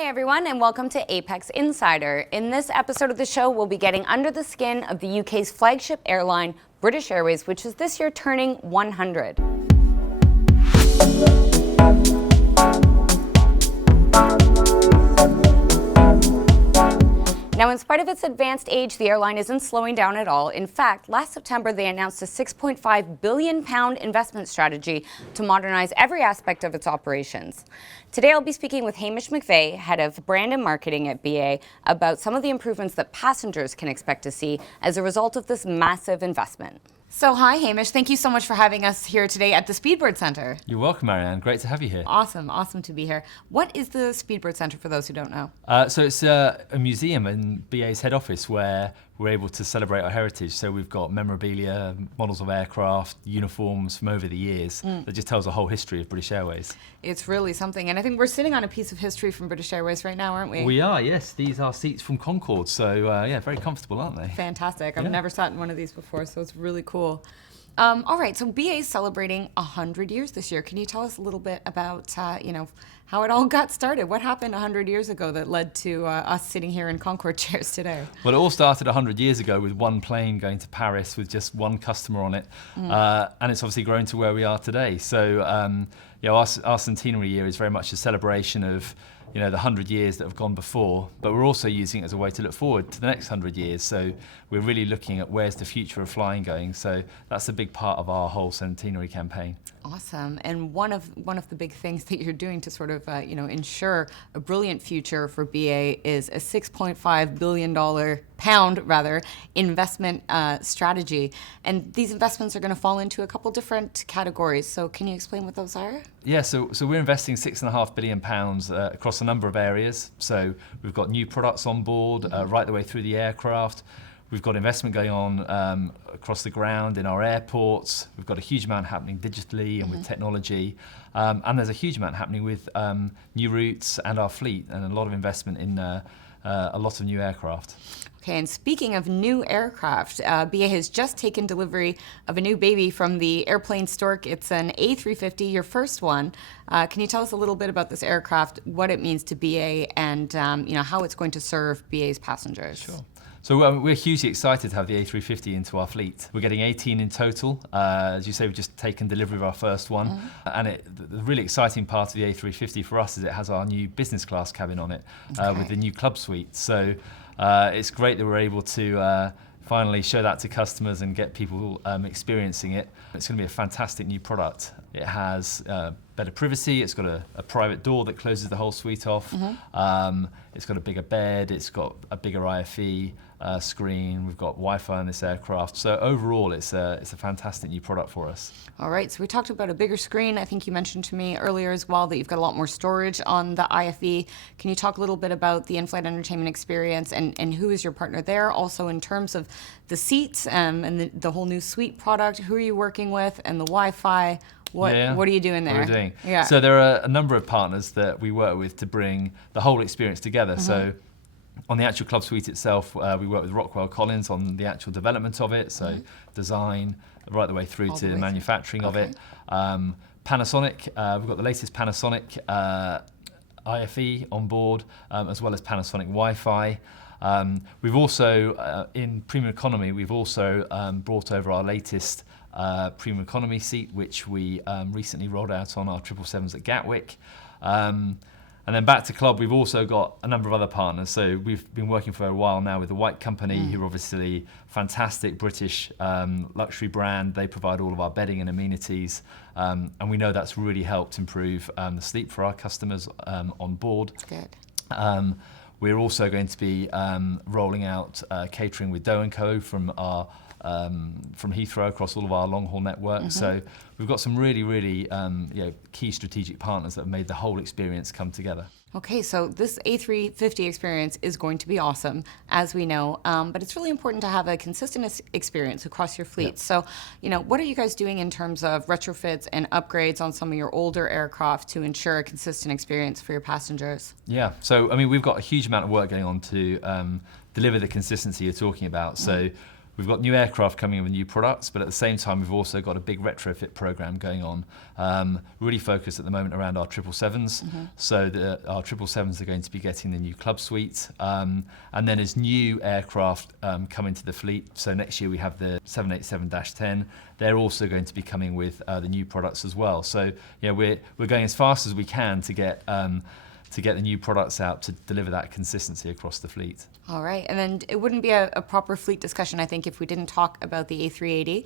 Hey everyone, and welcome to Apex Insider. In this episode of the show, we'll be getting under the skin of the UK's flagship airline, British Airways, which is this year turning 100. Now, in spite of its advanced age, the airline isn't slowing down at all. In fact, last September, they announced a £6.5 billion investment strategy to modernize every aspect of its operations. Today, I'll be speaking with Hamish McVey, head of brand and marketing at BA, about some of the improvements that passengers can expect to see as a result of this massive investment. So hi, Hamish. Thank you so much for having us here today at the Speedbird Centre. You're welcome, Maryann. Great to have you here. Awesome to be here. What is the Speedbird Centre for those who don't know? So it's a museum in BA's head office where we're able to celebrate our heritage. So we've got memorabilia, models of aircraft, uniforms from over the years that just tells the whole history of British Airways. It's really something. And I think we're sitting on a piece of history from British Airways right now, aren't we? We are, yes. These are seats from Concorde. So yeah, very comfortable, aren't they? Fantastic. I've never sat in one of these before, so it's really cool. All right, so BA is celebrating 100 years this year. Can you tell us a little bit about, how it all got started? What happened 100 years ago that led to us sitting here in Concorde chairs today? Well, it all started 100 years ago with one plane going to Paris with just one customer on it. And it's obviously grown to where we are today. So, our centenary year is very much a celebration of the 100 years that have gone before, but we're also using it as a way to look forward to the next 100 years. So we're really looking at where's the future of flying going. So that's a big part of our whole centenary campaign. Awesome. And one of the big things that you're doing to sort of ensure a brilliant future for BA is a $6.5 billion investment strategy. And these investments are going to fall into a couple different categories. So can you explain what those are? Yeah, so we're investing £6.5 billion across a number of areas. So we've got new products on board right the way through the aircraft. We've got investment going on across the ground in our airports. We've got a huge amount happening digitally and with technology. And there's a huge amount happening with new routes and our fleet, and a lot of investment in a lot of new aircraft. Okay, and speaking of new aircraft, BA has just taken delivery of a new baby from the airplane stork. It's an A350, your first one. Can you tell us a little bit about this aircraft, what it means to BA, and how it's going to serve BA's passengers? Sure. So we're hugely excited to have the A350 into our fleet. We're getting 18 in total. As you say, we've just taken delivery of our first one. And the really exciting part of the A350 for us is it has our new business class cabin on it with the new club suite. So it's great that we're able to finally show that to customers and get people experiencing it. It's going to be a fantastic new product. It has better privacy. It's got a private door that closes the whole suite off. It's got a bigger bed. It's got a bigger IFE screen. We've got Wi-Fi on this aircraft. So overall, it's a fantastic new product for us. All right. So we talked about a bigger screen. I think you mentioned to me earlier as well that you've got a lot more storage on the IFE. Can you talk a little bit about the Inflight Entertainment experience and who is your partner there? Also in terms of the seats and the whole new suite product, who are you working with, and the Wi-Fi? What are you doing there? What are we doing? Yeah. So there are a number of partners that we work with to bring the whole experience together. So on the actual club suite itself, we work with Rockwell Collins on the actual development of it, so design right the way through to the manufacturing of it. Panasonic, we've got the latest Panasonic IFE on board, as well as Panasonic Wi-Fi. We've also, in Premium Economy, we've also brought over our latest Premium Economy seat, which we recently rolled out on our 777s at Gatwick. And then back to club, we've also got a number of other partners. So we've been working for a while now with the White Company, who are obviously fantastic British luxury brand. They provide all of our bedding and amenities. And we know that's really helped improve the sleep for our customers on board. Good. We're also going to be rolling out catering with Doe & Co. from Heathrow across all of our long-haul network. So we've got some really key strategic partners that have made the whole experience come together. Okay, so this A350 experience is going to be awesome, as we know, but it's really important to have a consistent experience across your fleet. So, what are you guys doing in terms of retrofits and upgrades on some of your older aircraft to ensure a consistent experience for your passengers? Yeah, so we've got a huge amount of work going on to deliver the consistency you're talking about. So we've got new aircraft coming in with new products, but at the same time we've also got a big retrofit program going on, really focused at the moment around our 777s. So our 777s are going to be getting the new club suite, and then as new aircraft come into the fleet, so next year we have the 787-10, they're also going to be coming with the new products as well. So yeah, we're going as fast as we can to get the new products out to deliver that consistency across the fleet. All right, and then it wouldn't be a proper fleet discussion, I think, if we didn't talk about the A380.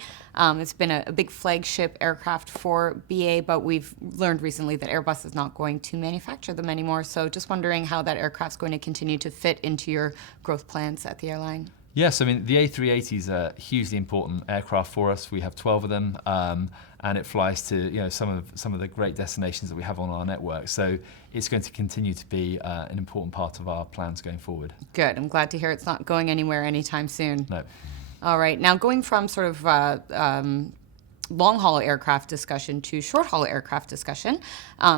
It's been a big flagship aircraft for BA, but we've learned recently that Airbus is not going to manufacture them anymore. So just wondering how that aircraft's going to continue to fit into your growth plans at the airline. Yes, I mean, the A380 is a hugely important aircraft for us. We have 12 of them, and it flies to some of the great destinations that we have on our network. So it's going to continue to be an important part of our plans going forward. Good. I'm glad to hear it's not going anywhere anytime soon. No. All right. Now, going from sort of long-haul aircraft discussion to short-haul aircraft discussion,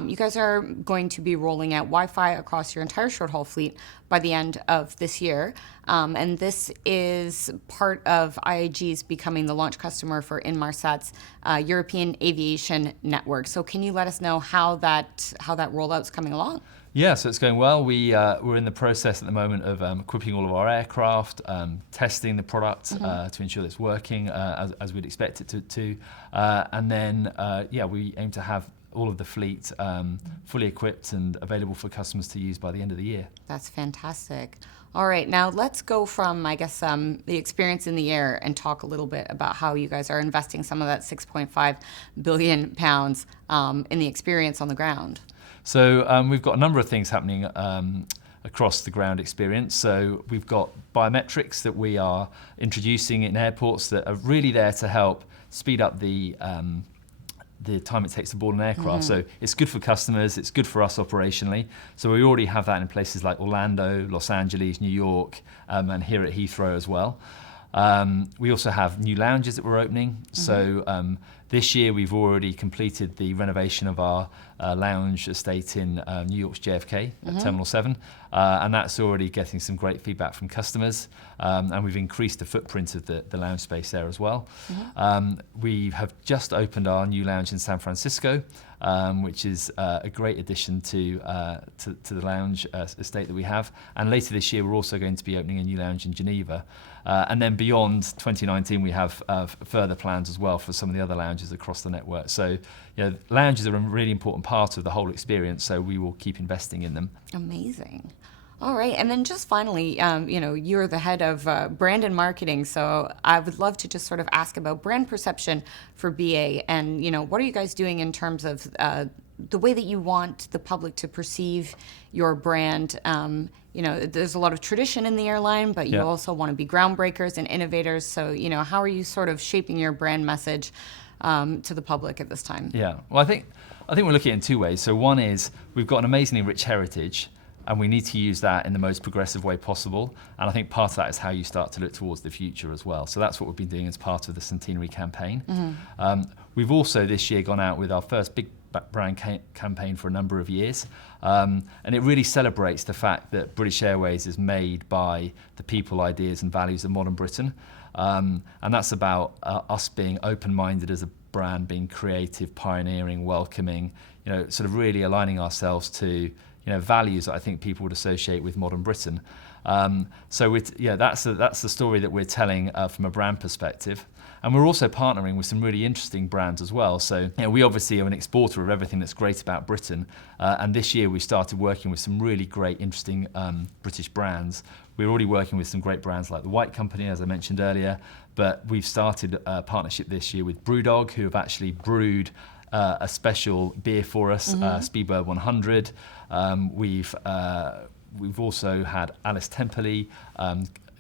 you guys are going to be rolling out Wi-Fi across your entire short-haul fleet by the end of this year. And this is part of IAG's becoming the launch customer for Inmarsat's European aviation network. So can you let us know how that rollout's coming along? Yeah, so it's going well. We're in the process at the moment of equipping all of our aircraft, testing the product to ensure that it's working as we'd expect it to. And then, we aim to have all of the fleet fully equipped and available for customers to use by the end of the year. That's fantastic. All right, now let's go from, I guess, the experience in the air and talk a little bit about how you guys are investing some of that £6.5 billion in the experience on the ground. So we've got a number of things happening across the ground experience. So we've got biometrics that we are introducing in airports that are really there to help speed up the time it takes to board an aircraft. So it's good for customers, it's good for us operationally. So we already have that in places like Orlando, Los Angeles, New York, and here at Heathrow as well. We also have new lounges that we're opening. So this year we've already completed the renovation of our lounge estate in New York's JFK at Terminal 7, and that's already getting some great feedback from customers, and we've increased the footprint of the lounge space there as well. We have just opened our new lounge in San Francisco, which is a great addition to the lounge estate that we have, and later this year we're also going to be opening a new lounge in Geneva. And then beyond 2019, we have further plans as well for some of the other lounges across the network. So, lounges are a really important part of the whole experience, so we will keep investing in them. Amazing. All right, and then just finally, you're the head of brand and marketing, so I would love to just sort of ask about brand perception for BA, and what are you guys doing in terms of the way that you want the public to perceive your brand? There's a lot of tradition in the airline, but you also want to be groundbreakers and innovators. So, how are you sort of shaping your brand message to the public at this time? Yeah, well, I think we're looking at it in two ways. So one is we've got an amazingly rich heritage, and we need to use that in the most progressive way possible. And I think part of that is how you start to look towards the future as well. So that's what we've been doing as part of the centenary campaign. We've also this year gone out with our first big brand campaign for a number of years, and it really celebrates the fact that British Airways is made by the people, ideas and values of modern Britain, and that's about us being open-minded as a brand, being creative, pioneering, welcoming, sort of really aligning ourselves to values that I think people would associate with modern Britain. So that's the story that we're telling from a brand perspective. And we're also partnering with some really interesting brands as well. So we obviously are an exporter of everything that's great about Britain. And this year we started working with some really great, interesting British brands. We're already working with some great brands like the White Company, as I mentioned earlier. But we've started a partnership this year with Brewdog, who have actually brewed a special beer for us, Speedbird 100. We've also had Alice Temperley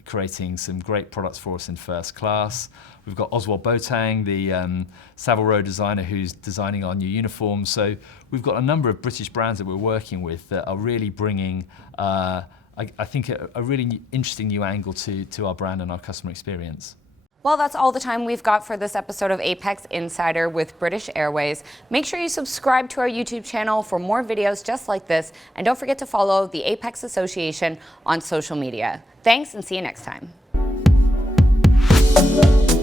creating some great products for us in first class. We've got Oswald Boateng, the Savile Row designer, who's designing our new uniforms. So we've got a number of British brands that we're working with that are really bringing, I think, a really interesting new angle to our brand and our customer experience. Well, that's all the time we've got for this episode of Apex Insider with British Airways. Make sure you subscribe to our YouTube channel for more videos just like this, and don't forget to follow the Apex Association on social media. Thanks, and see you next time. Bye.